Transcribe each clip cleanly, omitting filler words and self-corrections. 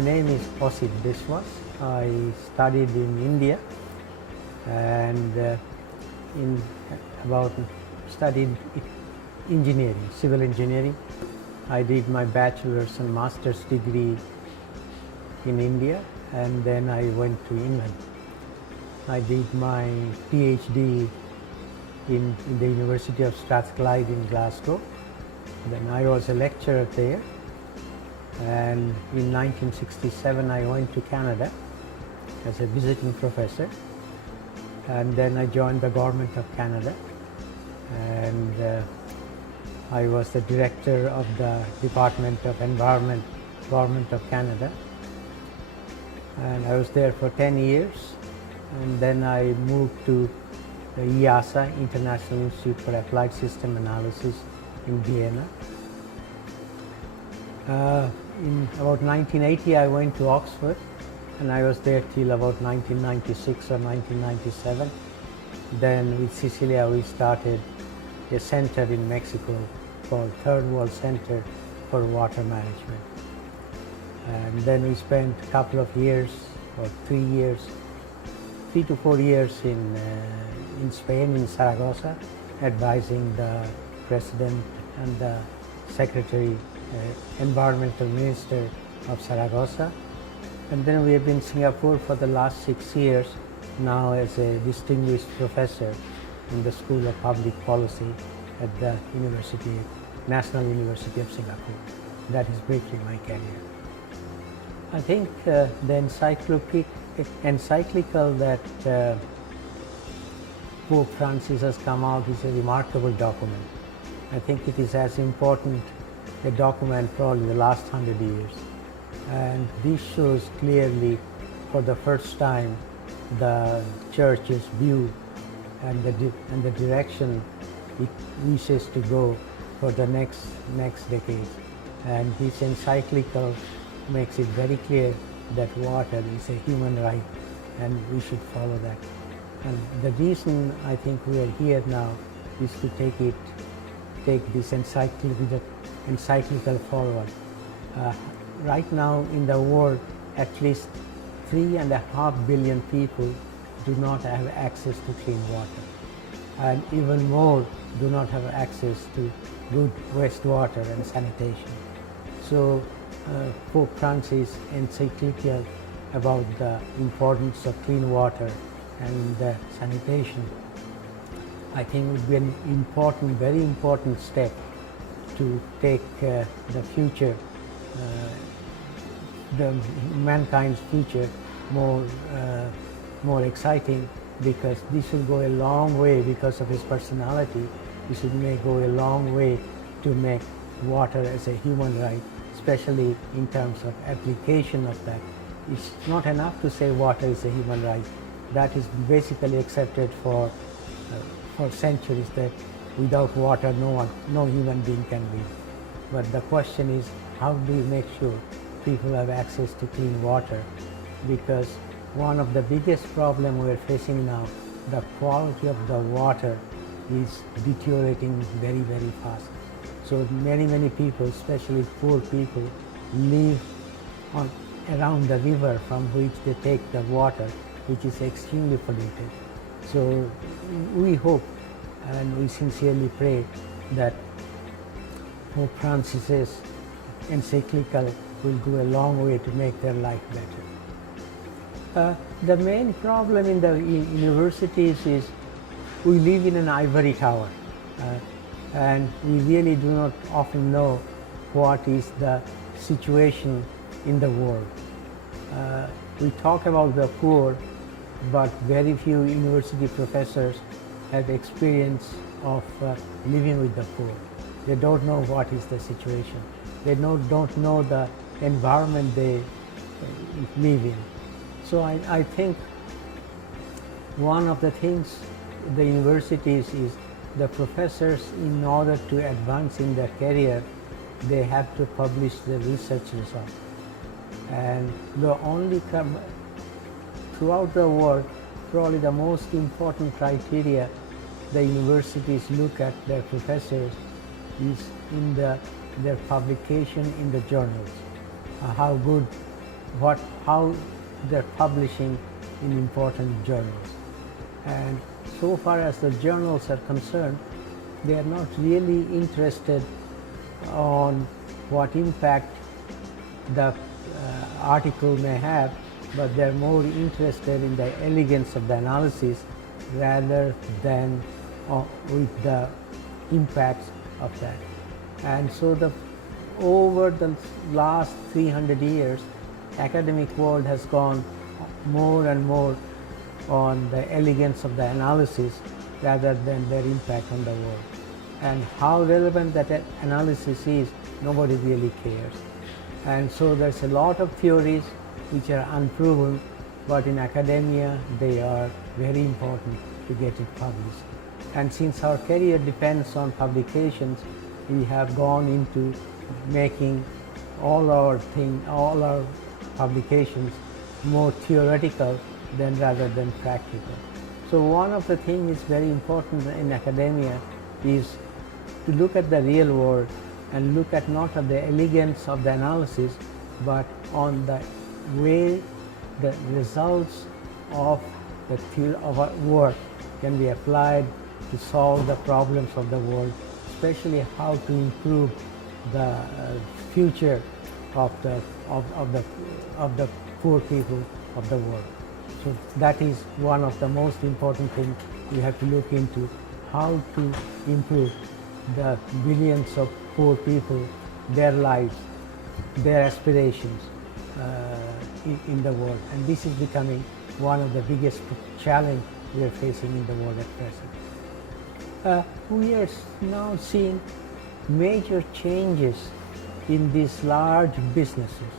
My name is Asit Biswas. I studied in India and studied engineering, civil engineering. I did my bachelor's and master's degree in India, and then I went to England. I did my PhD in the University of Strathclyde in Glasgow. Then I was a lecturer there, and in 1967 I went to Canada as a visiting professor, and then I joined the government of Canada, and I was the director of the Department of Environment, Government of Canada, and I was there for 10 years, and then I moved to the IASA, International Institute for Applied System Analysis in Vienna. In about 1980 I went to Oxford, and I was there till about 1996 or 1997. Then with Cecilia we started a center in Mexico called Third World Center for Water Management. And then we spent a couple of years, or 3 to 4 years in Spain, in Zaragoza, advising the President and the Secretary, Environmental Minister of Zaragoza. And then we have been in Singapore for the last 6 years, now as a distinguished professor in the School of Public Policy at the National University of Singapore. That is briefly my career. I think the encyclical that Pope Francis has come out is a remarkable document. I think it is as important a document probably the last 100 years. And this shows clearly for the first time the Church's view and the direction it wishes to go for the next decades. And his encyclical makes it very clear that water is a human right and we should follow that. And the reason I think we are here now is to take this encyclical forward. Right now in the world, at least 3.5 billion people do not have access to clean water, and even more do not have access to good wastewater and sanitation. So Pope Francis' encyclical about the importance of clean water and sanitation, I think would be an important, very important step to take the future, mankind's future more exciting, because this will go a long way because of his personality. This may go a long way to make water as a human right, especially in terms of application of that. It's not enough to say water is a human right. That is basically accepted for centuries, that without water no human being can live. But the question is, how do we make sure people have access to clean water? Because one of the biggest problems we are facing now, the quality of the water is deteriorating very, very fast. So many people, especially poor people, live around the river from which they take the water, which is extremely polluted. So we hope and we sincerely pray that Pope Francis's encyclical will go a long way to make their life better. The main problem in the universities is we live in an ivory tower, and we really do not often know what is the situation in the world. We talk about the poor, but very few university professors have experience of living with the poor. They don't know what is the situation. They don't know the environment they live in. So I think one of the things the universities is the professors, in order to advance in their career, they have to publish the research results. And throughout the world, probably the most important criteria the universities look at their professors is in their publication in the journals. How good how they're publishing in important journals. And so far as the journals are concerned, they are not really interested on what impact the article may have, but they're more interested in the elegance of the analysis rather than with the impacts of that. And so over the last 300 years, academic world has gone more and more on the elegance of the analysis rather than their impact on the world. And how relevant that analysis is, nobody really cares. And so there's a lot of theories which are unproven, but in academia they are very important to get it published. And since our career depends on publications, we have gone into making all our publications more theoretical rather than practical. So one of the things is very important in academia is to look at the real world and look at not at the elegance of the analysis, but on the way the results of our work can be applied to solve the problems of the world, especially how to improve the future of the poor people of the world. So that is one of the most important things you have to look into, how to improve the billions of poor people, their lives, their aspirations in the world. And this is becoming one of the biggest challenges we are facing in the world at present. We are now seeing major changes in these large businesses.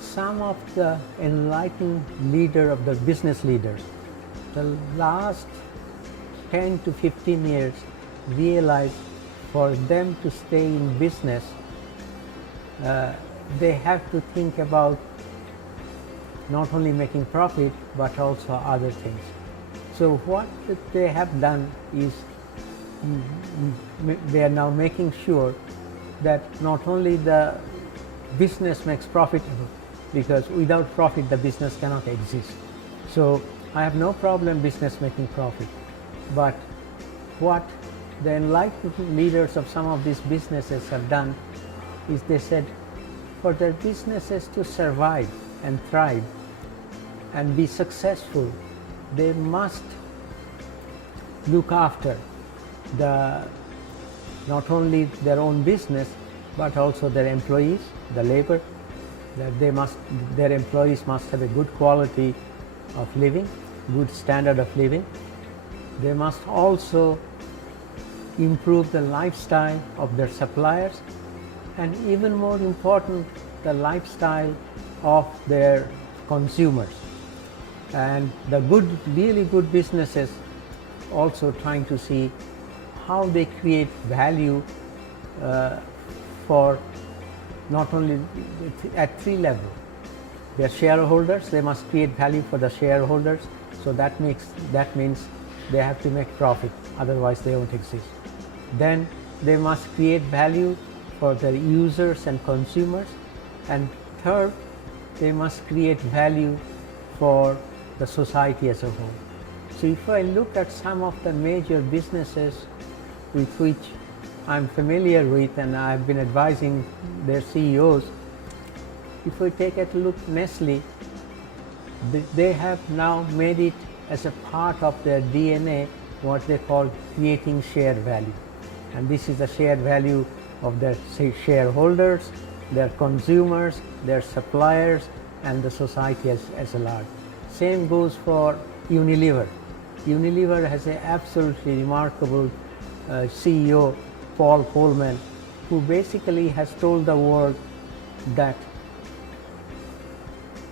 Some of the enlightened business leaders, the last 10 to 15 years realized for them to stay in business, they have to think about not only making profit but also other things. So what they have done is they are now making sure that not only the business makes profit, because without profit the business cannot exist. So I have no problem business making profit, but what the enlightened leaders of some of these businesses have done is they said for their businesses to survive and thrive and be successful, they must look after not only their own business but also their employees, the labor, that their employees must have a good quality of living, good standard of living. They must also improve the lifestyle of their suppliers, and even more important, the lifestyle of their consumers. And the really good businesses also trying to see how they create value for not only at three levels. Their shareholders, they must create value for the shareholders, so that means they have to make profit, otherwise they won't exist. Then they must create value for their users and consumers, and third, they must create value for the society as a whole. So if I look at some of the major businesses with which I'm familiar with and I've been advising their CEOs, if we take a look at Nestle, they have now made it as a part of their DNA what they call creating shared value. And this is the shared value of their shareholders, their consumers, their suppliers, and the society as a large. Same goes for Unilever. Unilever has an absolutely remarkable CEO, Paul Polman, who basically has told the world that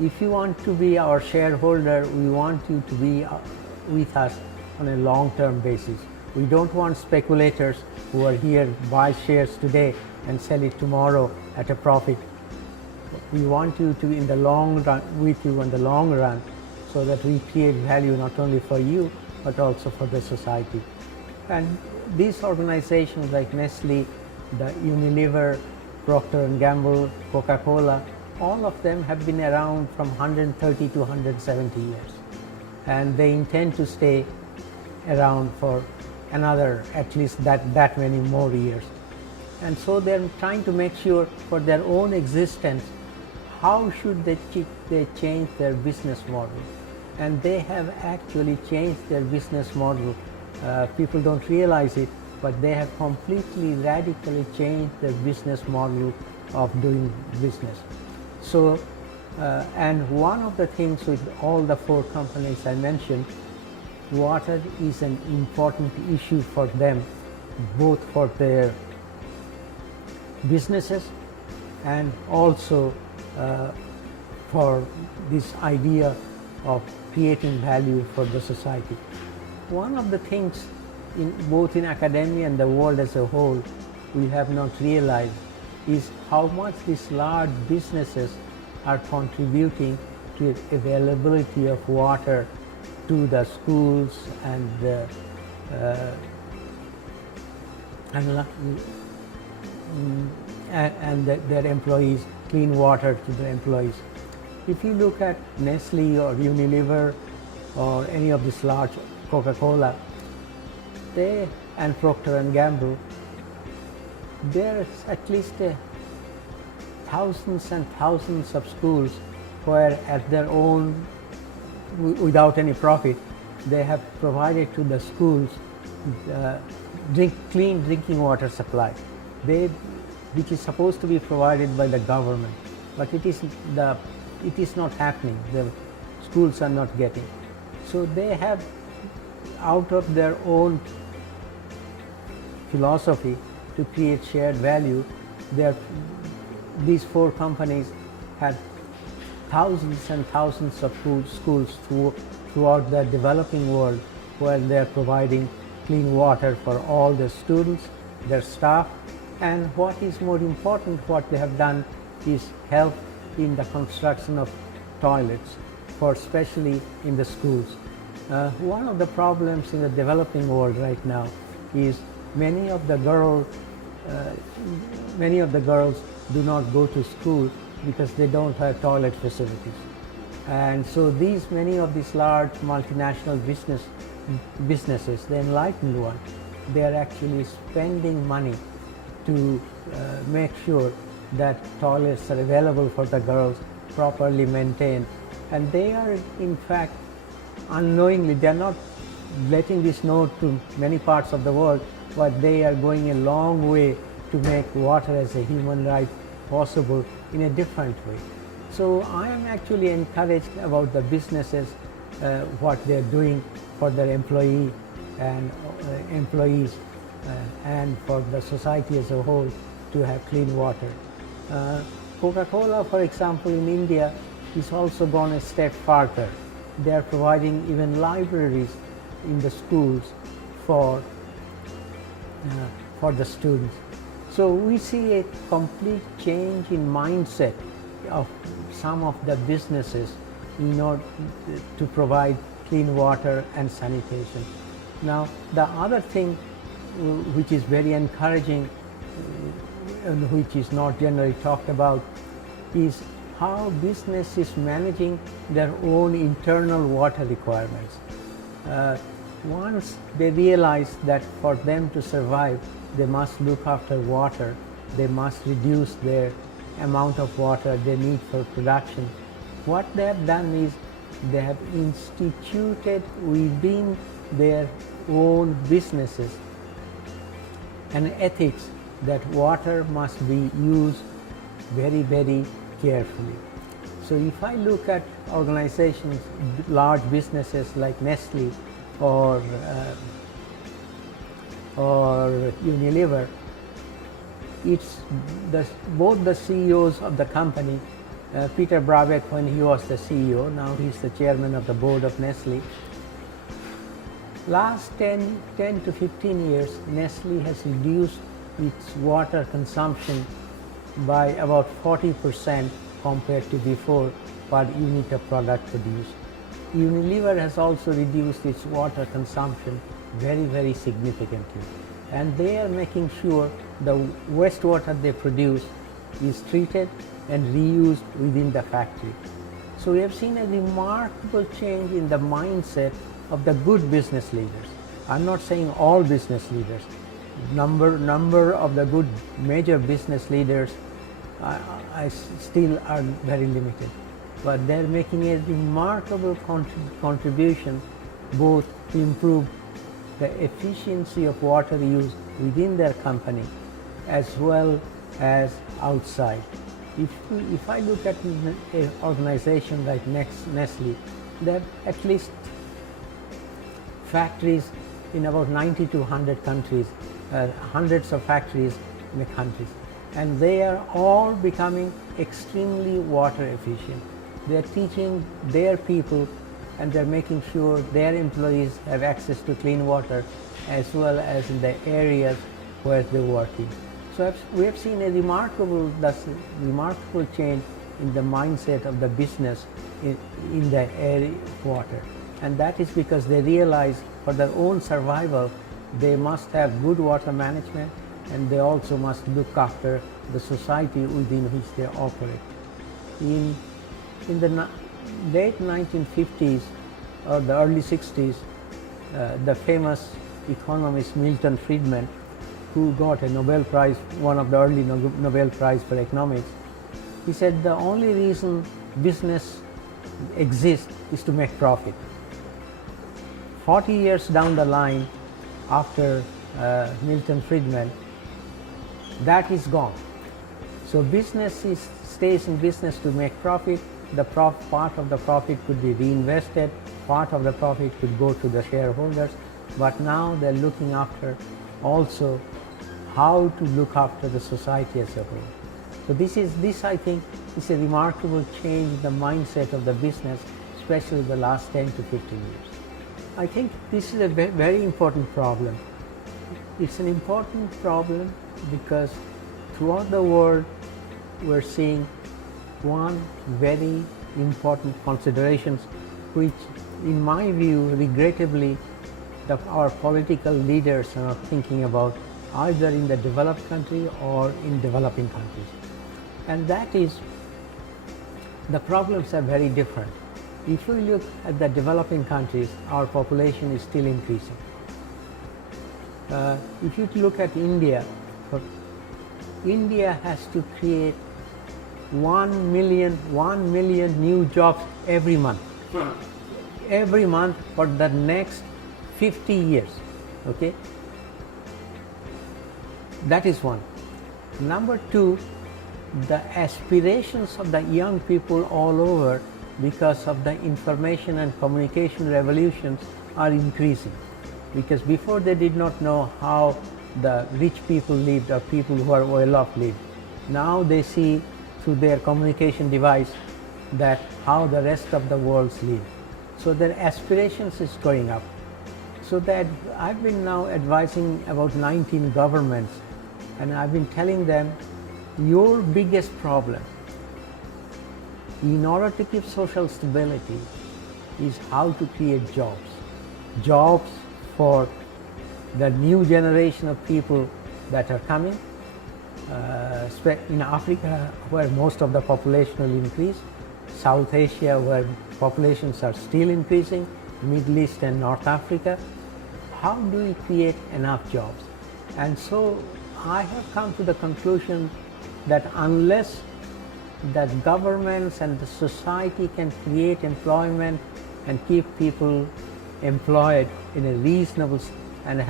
if you want to be our shareholder, we want you to be with us on a long-term basis. We don't want speculators who are here, buy shares today and sell it tomorrow at a profit. We want you to be in the long run, with you in the long run, so that we create value not only for you, but also for the society. And these organizations like Nestle, the Unilever, Procter & Gamble, Coca-Cola, all of them have been around from 130 to 170 years, and they intend to stay around for another at least that many more years. And so they're trying to make sure for their own existence, how should they change their business model. And they have actually changed their business model. People don't realize it, but they have completely radically changed their business model of doing business. So, and one of the things with all the four companies I mentioned, water is an important issue for them, both for their businesses and also for this idea of creating value for the society. One of the things both in academia and the world as a whole we have not realized is how much these large businesses are contributing to availability of water to the schools and their employees, clean water to the employees. If you look at Nestle or Unilever or any of these large, Coca-Cola, they and Procter and Gamble, there's at least thousands and thousands of schools where at their own, without any profit, they have provided to the schools clean drinking water supply, which is supposed to be provided by the government, but it is not happening. The schools are not getting. So they have, out of their own philosophy to create shared value, these four companies have thousands and thousands of schools throughout the developing world where they are providing clean water for all their students, their staff, and what is more important, what they have done is help in the construction of toilets, for especially in the schools. One of the problems in the developing world right now is many of the girls do not go to school because they don't have toilet facilities. And so many of these large multinational businesses, the enlightened one, they are actually spending money to make sure that toilets are available for the girls, properly maintained. And they are, in fact, unknowingly, they are not letting this known to many parts of the world, but they are going a long way to make water as a human right possible in a different way. So I am actually encouraged about the businesses, what they are doing for their employees and for the society as a whole to have clean water. Coca-Cola, for example, in India is also gone a step further. They are providing even libraries in the schools for the students. So we see a complete change in mindset of some of the businesses in order to provide clean water and sanitation. Now, the other thing which is very encouraging and which is not generally talked about is how business is managing their own internal water requirements. Once they realize that for them to survive, they must look after water, they must reduce their amount of water they need for production. What they have done is they have instituted within their own businesses an ethics that water must be used very, very carefully. So if I look at organizations, large businesses like Nestle or Unilever, it's both the CEOs of the company, Peter Brabeck when he was the CEO, now he's the chairman of the board of Nestle. Last 10 to 15 years, Nestle has reduced its water consumption by about 40% compared to before per unit of product produced. Unilever has also reduced its water consumption very, very significantly. And they are making sure the wastewater they produce is treated and reused within the factory. So we have seen a remarkable change in the mindset of the good business leaders. I'm not saying all business leaders. Number of the good major business leaders still are very limited, but they're making a remarkable contribution both to improve the efficiency of water use within their company as well as outside. If I look at an organization like Nestle, they have at least factories in about 90 to 100 countries, hundreds of factories in the countries, and they are all becoming extremely water efficient. They are teaching their people and they're making sure their employees have access to clean water as well as in the areas where they're working. So we have seen a remarkable change in the mindset of the business in the area of water. And that is because they realize for their own survival, they must have good water management, and they also must look after the society within which they operate. In the late 1950s or the early 60s, the famous economist Milton Friedman, who got a Nobel Prize, one of the early Nobel Prize for economics, he said the only reason business exists is to make profit. 40 years down the line, after Milton Friedman, that is gone. So business stays in business to make profit. The part of the profit could be reinvested, part of the profit could go to the shareholders, but now they're looking after also how to look after the society as a whole. So this I think is a remarkable change in the mindset of the business, especially the last 10 to 15 years. I think this is a very important problem. It's an important problem because throughout the world we're seeing one very important considerations which, in my view, regrettably, our political leaders are not thinking about either in the developed country or in developing countries. And that is, the problems are very different. If we look at the developing countries, our population is still increasing. If you look at India, India has to create 1 million new jobs every month. Every month for the next 50 years. Okay? That is one. Number two, the aspirations of the young people all over, because of the information and communication revolutions, are increasing. Because before they did not know how the rich people lived or people who are well off lived. Now they see through their communication device that how the rest of the world live. So their aspirations is going up. So that I've been now advising about 19 governments, and I've been telling them, your biggest problem in order to keep social stability is how to create jobs. Jobs for the new generation of people that are coming, in Africa where most of the population will increase, South Asia where populations are still increasing, Middle East and North Africa. How do we create enough jobs? And so I have come to the conclusion that unless the governments and the society can create employment and keep people employed in a reasonable and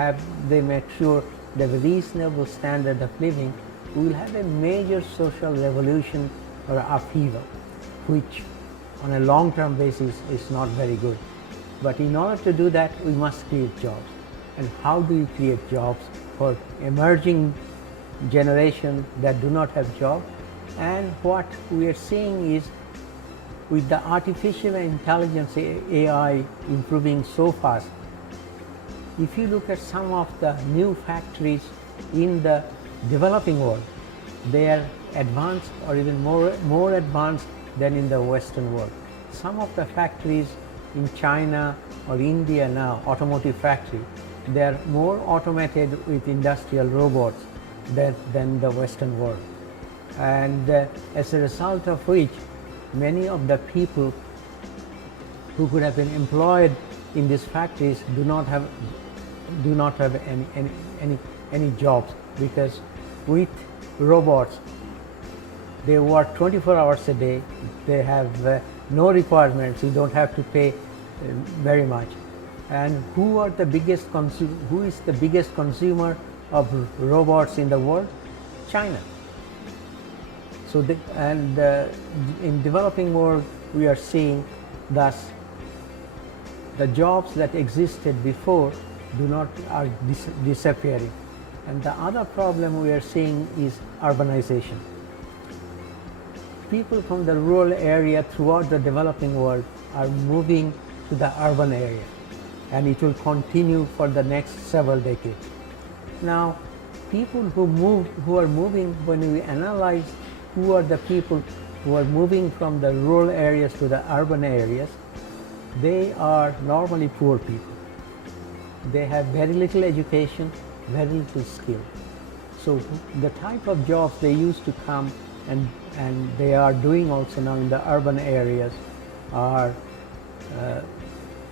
they make sure they have a reasonable standard of living, we will have a major social revolution or upheaval, which on a long-term basis is not very good. But in order to do that, we must create jobs. And how do we create jobs for emerging generation that do not have jobs? And what we are seeing is, with the artificial intelligence, AI improving so fast, if you look at some of the new factories in the developing world, they are advanced or even more advanced than in the Western world. Some of the factories in China or India now, automotive factory, they are more automated with industrial robots than the Western world. And as a result of which, many of the people who could have been employed in these factories do not have any jobs, because with robots they work 24 hours a day. They have no requirements. You don't have to pay very much. And who is the biggest consumer of robots in the world? China. So in developing world, we are seeing thus the jobs that existed before are disappearing. And the other problem we are seeing is urbanization. People from the rural area throughout the developing world are moving to the urban area, and it will continue for the next several decades. Now, people who are moving, when we analyze who are the people who are moving from the rural areas to the urban areas, they are normally poor people. They have very little education, very little skill. So the type of jobs they used to come and they are doing also now in the urban areas are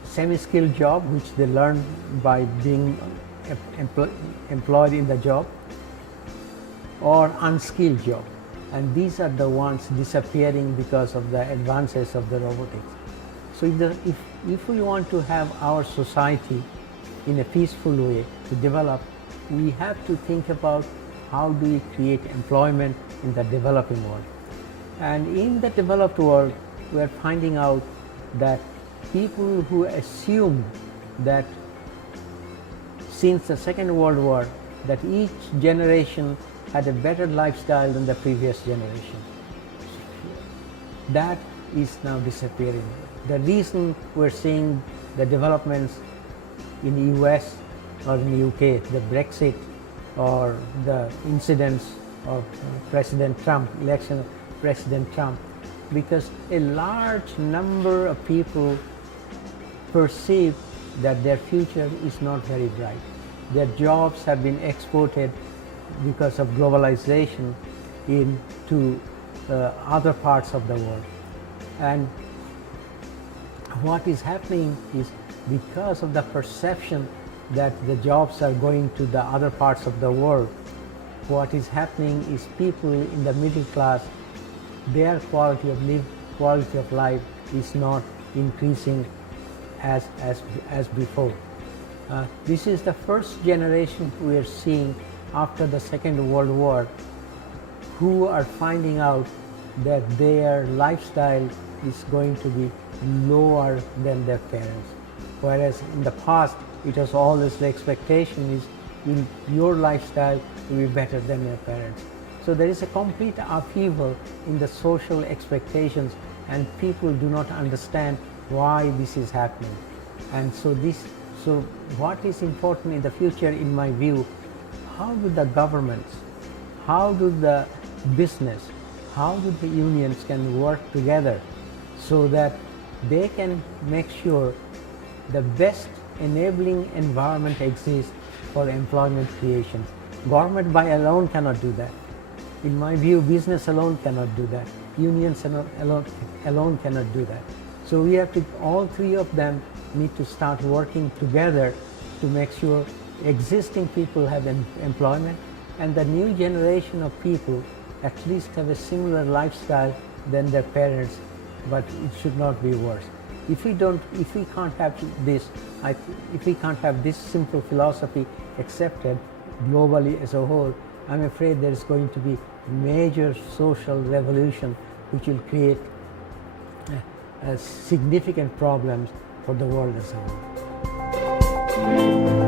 semi-skilled job, which they learn by being employed in the job, or unskilled job. And these are the ones disappearing because of the advances of the robotics. So if we want to have our society in a peaceful way to develop, we have to think about how do we create employment in the developing world. And in the developed world, we are finding out that people who assume that since the Second World War, that each generation had a better lifestyle than the previous generation, that is now disappearing. The reason we're seeing the developments in the US or in the UK, the Brexit or the incidents of President Trump, election of President Trump, because a large number of people perceive that their future is not very bright. Their jobs have been exported because of globalization into other parts of the world. And what is happening is, because of the perception that the jobs are going to the other parts of the world, what is happening is people in the middle class, their quality of life is not increasing as before. This is the first generation we are seeing after the Second World War who are finding out that their lifestyle is going to be lower than their parents. Whereas in the past, it was always the expectation is your lifestyle will be better than your parents. So there is a complete upheaval in the social expectations, and people do not understand why this is happening. And so what is important in the future, in my view, how do the governments, how do the business, how do the unions can work together so that they can make sure the best enabling environment exists for employment creation. Government by alone cannot do that. In my view, business alone cannot do that. Unions alone cannot do that. So we have to, all three of them need to start working together to make sure existing people have employment, and the new generation of people at least have a similar lifestyle than their parents, but it should not be worse. If we can't have this simple philosophy accepted globally as a whole, I'm afraid there is going to be major social revolution which will create significant problems for the world as a whole.